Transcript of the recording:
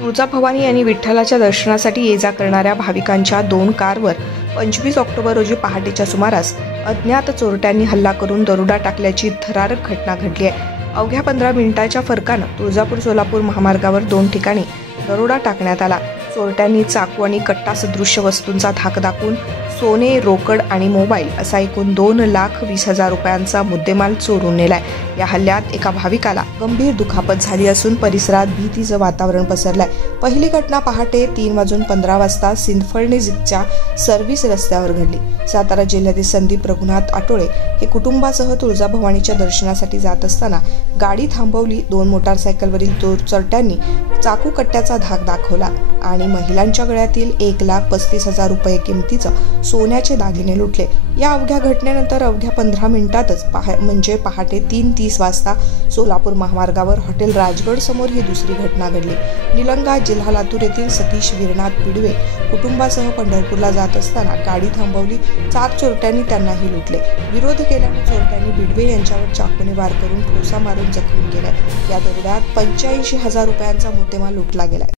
तुळजाभवानी आणि विठ्ठलाच्या दर्शनासाठी ये-जा करणाऱ्या भाविकांच्या 2 कारवर 25 ऑक्टोबर रोजी पहाटेच्या सुमारास अज्ञात चोरट्यांनी हल्ला करून दरोडा टाकल्याची थरारक घटना घडली आहे. अवघ्या 15 मिनिटांच्या फरकानं तुळजापूर-सोलापूर महामार्गावर 2 ठिकाणी दरोडा टाकण्यात आला. चोरट्यांनी चाकू आणि कट्टा सदृश्य वस्तूंचा धाक दाखवून सोने, रोकड आणि मोबाईल असा एकूण 2,20,000 रुपयांचा मुद्देमाल चोरून नेलाय. या हल्ल्यात एका भाविकाला गंभीर दुखापत झाली असून परिसरात भीतीचं वातावरण पसरलंय. पहिली घटना पहाटे 3:15 वाजता सिंदफळणीच्या सर्व्हिस रस्त्यावर घडली. सातारा जिल्ह्यातील संदीप रघुनाथ आटोळे हे कुटुंबासह तुळजाभवानीच्या दर्शनासाठी जात असताना गाडी थांबवली. 2 मोटारसायकलवरील चोरट्यांनी चाकू कट्ट्याचा धाक दाखवला आणि महिलांच्या गळ्यातील 1,35,000 रुपये किमतीचं सोन्याचे दागिने लुटले. या अवघ्या घटनेनंतर अवघ्या 15 मिनिटातच म्हणजे पहाटे 3:30 वाजता सोलापूर महामार्गावर हॉटेल राजगड समोर ही दुसरी घटना घडली. निलंगा, जिल्हा लातूर येथील सतीश वीरनाथ बिडवे कुटुंबासह पंढरपूरला जात असताना गाडी थांबवली. 4 चोरट्यांनी त्यांनाही लुटले. विरोध केल्याने चोरट्यांनी बिडवे यांच्यावर चाकूने वार करून ठोसा मारून जखमी केलाय. या दरोड्यात 85,000 रुपयांचा मुद्देमाल लुटला गेलाय.